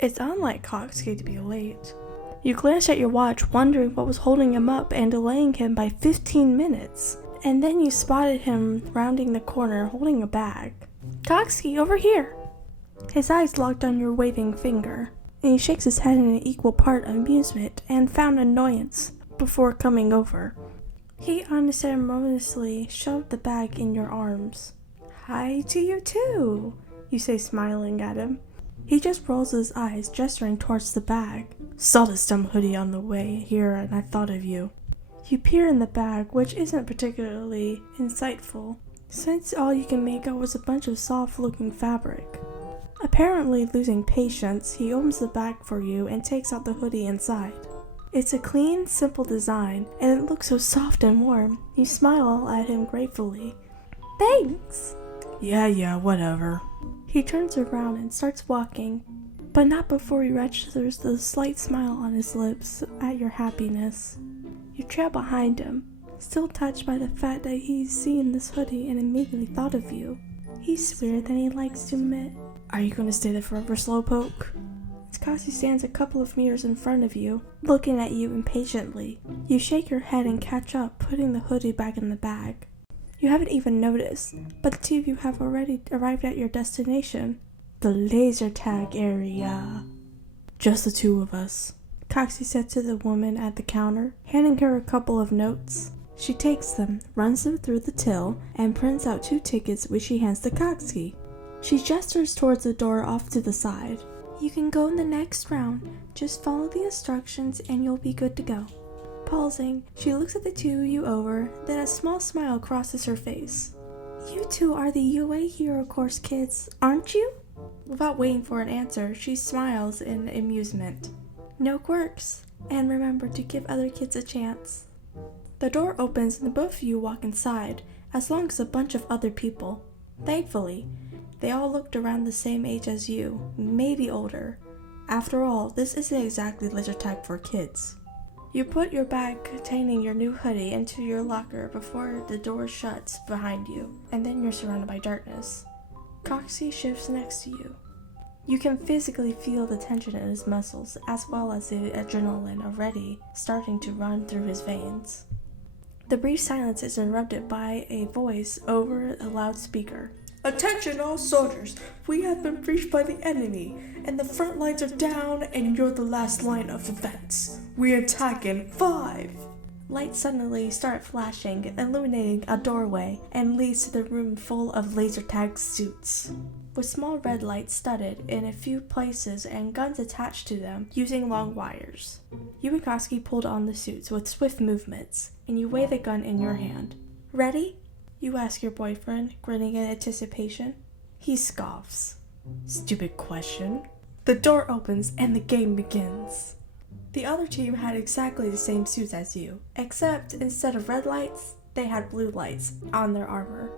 It's unlike Katsuki to be late. You glanced at your watch, wondering what was holding him up and delaying him by 15 minutes. And then you spotted him rounding the corner holding a bag. Katsuki, over here! His eyes locked on your waving finger, and he shakes his head in an equal part of amusement and found annoyance before coming over. He unceremoniously shoved the bag in your arms. Hi to you too, you say, smiling at him. He just rolls his eyes, gesturing towards the bag. Saw this dumb hoodie on the way here and I thought of you. You peer in the bag, which isn't particularly insightful, since all you can make out was a bunch of soft-looking fabric. Apparently losing patience, he opens the bag for you and takes out the hoodie inside. It's a clean, simple design, and it looks so soft and warm. You smile at him gratefully. Thanks! Yeah, whatever. He turns around and starts walking, but not before he registers the slight smile on his lips at your happiness. You trail behind him, still touched by the fact that he's seen this hoodie and immediately thought of you. He's sweeter than he likes to admit. Are you gonna stay there forever, Slowpoke? Katsuki stands a couple of meters in front of you, looking at you impatiently. You shake your head and catch up, putting the hoodie back in the bag. You haven't even noticed, but the two of you have already arrived at your destination, the laser tag area. Just the two of us, Katsuki said to the woman at the counter, handing her a couple of notes. She takes them, runs them through the till, and prints out 2 tickets which she hands to Katsuki. She gestures towards the door off to the side. You can go in the next round. Just follow the instructions and you'll be good to go. Pausing, she looks at the two of you over, then a small smile crosses her face. You two are the UA Hero Course kids, aren't you? Without waiting for an answer, she smiles in amusement. No quirks, and remember to give other kids a chance. The door opens and both of you walk inside, as long as a bunch of other people. Thankfully, they all looked around the same age as you, maybe older. After all, this isn't exactly laser tag for kids. You put your bag containing your new hoodie into your locker before the door shuts behind you, and then you're surrounded by darkness. Katsuki shifts next to you. You can physically feel the tension in his muscles, as well as the adrenaline already starting to run through his veins. The brief silence is interrupted by a voice over a loudspeaker. Attention all soldiers, we have been breached by the enemy, and the front lines are down, and you're the last line of defense. We attack in 5! Lights suddenly start flashing, illuminating a doorway, and leads to the room full of laser tag suits, with small red lights studded in a few places and guns attached to them using long wires. You and Katsuki pulled on the suits with swift movements, and you weigh the gun in your hand. Ready? You ask your boyfriend, grinning in anticipation. He scoffs. Stupid question. The door opens and the game begins. The other team had exactly the same suits as you, except instead of red lights, they had blue lights on their armor.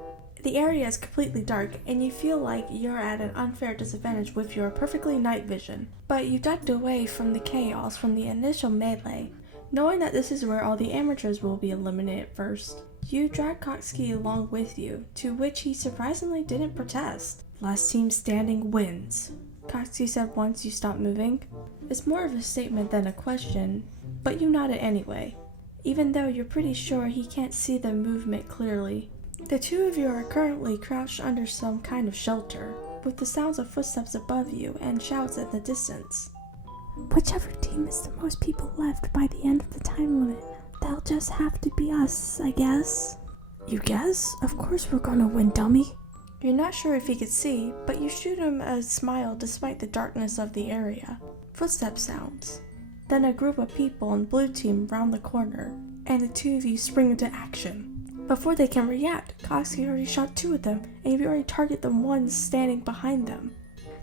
The area is completely dark, and you feel like you're at an unfair disadvantage with your perfectly night vision. But you ducked away from the chaos from the initial melee, knowing that this is where all the amateurs will be eliminated first. You drag Katsuki along with you, to which he surprisingly didn't protest. Last team standing wins, Katsuki said once you stopped moving. It's more of a statement than a question, but you nodded anyway, even though you're pretty sure he can't see the movement clearly. The two of you are currently crouched under some kind of shelter, with the sounds of footsteps above you and shouts in the distance. Whichever team is the most people left by the end of the time limit, that'll just have to be us, I guess. You guess? Of course we're gonna win, dummy. You're not sure if he could see, but you shoot him a smile despite the darkness of the area. Footstep sounds. Then a group of people in blue team round the corner, and the two of you spring into action. Before they can react, Katsuki already shot 2 of them, and you already target the one standing behind them.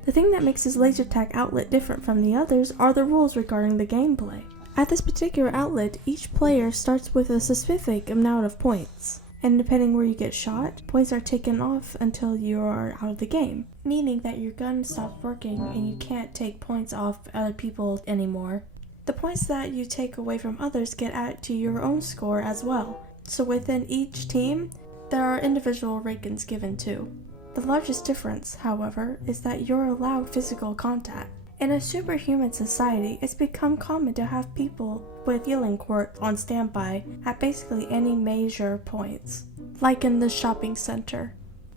The thing that makes his laser tag outlet different from the others are the rules regarding the gameplay. At this particular outlet, each player starts with a specific amount of points, and depending where you get shot, points are taken off until you are out of the game, meaning that your gun stops working and you can't take points off other people anymore. The points that you take away from others get added to your own score as well, so within each team, there are individual rankings given too. The largest difference, however, is that you're allowed physical contact, In a superhuman society, it's become common to have people with healing quirks on standby at basically any major points, like in the shopping center.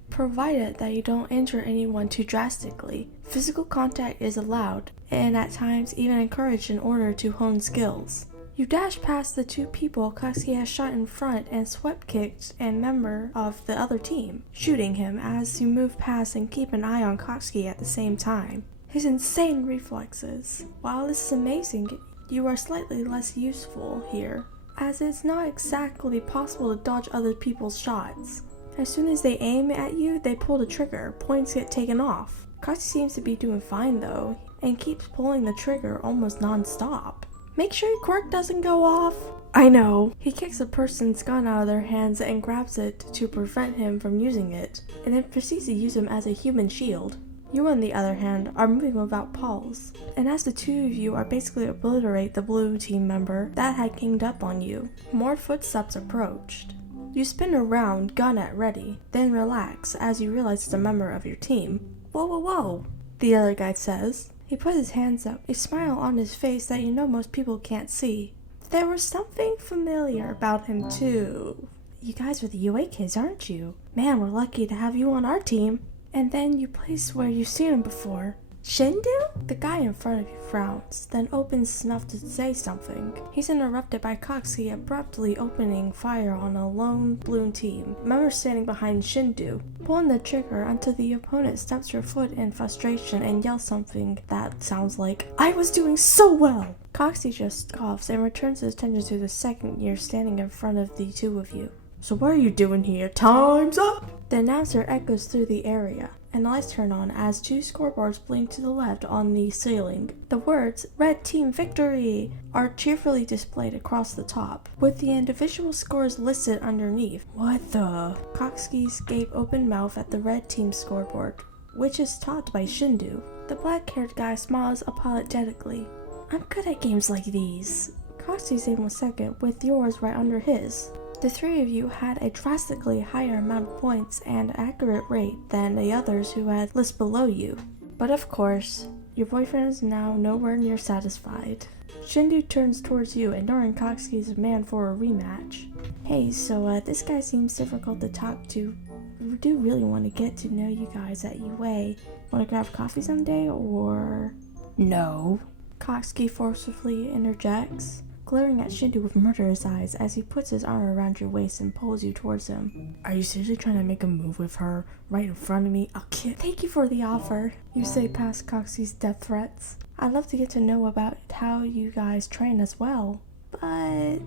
Provided that you don't injure anyone too drastically, physical contact is allowed, and at times even encouraged in order to hone skills. You dash past the two people Katsuki has shot in front and swept-kicked a member of the other team, shooting him as you move past and keep an eye on Katsuki at the same time. His insane reflexes. While this is amazing, you are slightly less useful here, as it's not exactly possible to dodge other people's shots. As soon as they aim at you, they pull the trigger, points get taken off. Katsuki seems to be doing fine though, and keeps pulling the trigger almost non-stop. Make sure your quirk doesn't go off. I know. He kicks a person's gun out of their hands and grabs it to prevent him from using it, and then proceeds to use him as a human shield. You, on the other hand, are moving without pause, and as the two of you are basically obliterate the blue team member that had ganged up on you, more footsteps approached. You spin around, gun at ready, then relax as you realize it's a member of your team. Whoa, whoa, whoa, the other guy says. He put his hands up, a smile on his face that you know most people can't see. There was something familiar about him too. You guys are the UA kids, aren't you? Man, we're lucky to have you on our team. And then you place where you've seen him before. Shindou? The guy in front of you frowns, then opens his mouth to say something. He's interrupted by Katsuki abruptly opening fire on a lone blue team member standing behind Shindou, pulling the trigger until the opponent stamps her foot in frustration and yells something that sounds like, "I was doing so well!" Katsuki just scoffs and returns his attention to the second year standing in front of the two of you. "So what are you doing here? Time's up!" The announcer echoes through the area, and the lights turn on as two scoreboards blink to the left on the ceiling. The words, "Red Team Victory," are cheerfully displayed across the top, with the individual scores listed underneath. What the? Katsuki gape open mouth at the Red Team scoreboard, which is topped by Shindou. The black-haired guy smiles apologetically. "I'm good at games like these." Katsuki's aim was second, with yours right under his. The three of you had a drastically higher amount of points and accurate rate than the others who had lists below you. But of course, your boyfriend is now nowhere near satisfied. Shindou turns towards you, ignoring Katsuki's demand for a rematch. "Hey, so this guy seems difficult to talk to. We do really want to get to know you guys at UA. Want to grab coffee someday, or..." "No," Katsuki forcefully interjects, glaring at Shindou with murderous eyes as he puts his arm around your waist and pulls you towards him. "Are you seriously trying to make a move with her right in front of me? I'll kill." "Thank you for the offer," you say past Katsuki's death threats. "I'd love to get to know about how you guys train as well, but..."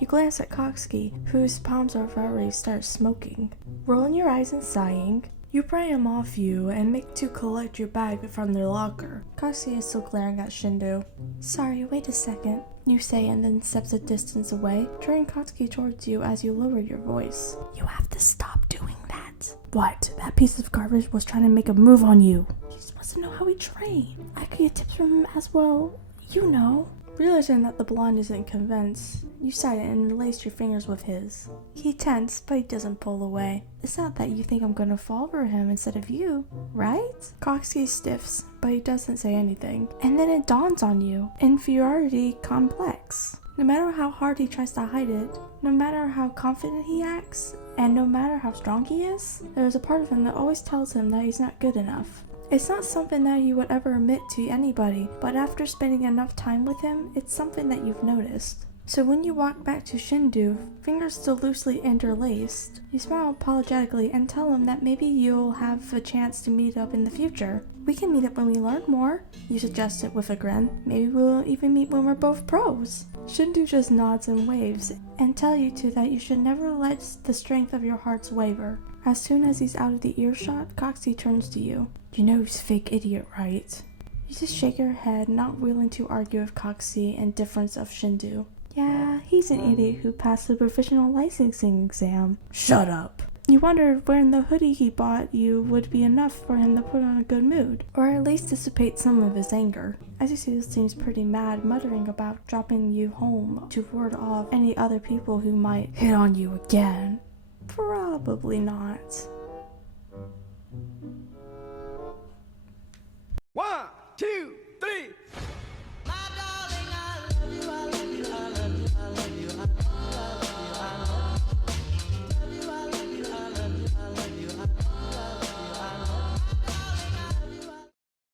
You glance at Katsuki, whose palms have already started smoking. Rolling your eyes and sighing, you pry him off you and make to collect your bag from their locker. Katsuki is still glaring at Shindou. "Sorry, wait a second," you say, and then steps a distance away, turning Katsuki towards you as you lower your voice. "You have to stop doing that." "What? That piece of garbage was trying to make a move on you." "He just wants to know how we train. I could get tips from him as well. You know." Realizing that the blonde isn't convinced, you sigh and interlace your fingers with his. He tenses, but he doesn't pull away. "It's not that you think I'm gonna fall for him instead of you, right?" Katsuki stiffs, but he doesn't say anything. And then it dawns on you. Inferiority complex. No matter how hard he tries to hide it, no matter how confident he acts, and no matter how strong he is, there's a part of him that always tells him that he's not good enough. It's not something that you would ever admit to anybody, but after spending enough time with him, it's something that you've noticed. So when you walk back to Shindou, fingers still loosely interlaced, you smile apologetically and tell him that maybe you'll have a chance to meet up in the future. "We can meet up when we learn more," you suggested with a grin. "Maybe we'll even meet when we're both pros." Shindou just nods and waves, and tell you two that you should never let the strength of your hearts waver. As soon as he's out of the earshot, Katsuki turns to you. "You know he's a fake idiot, right?" You just shake your head, not willing to argue with Katsuki's indifference of Shindou. "Yeah, he's an idiot who passed the professional licensing exam." "Shut up." You wondered wearing the hoodie he bought you would be enough for him to put on a good mood, or at least dissipate some of his anger. As you see, he seems pretty mad, muttering about dropping you home to ward off any other people who might hit on you again. Probably not.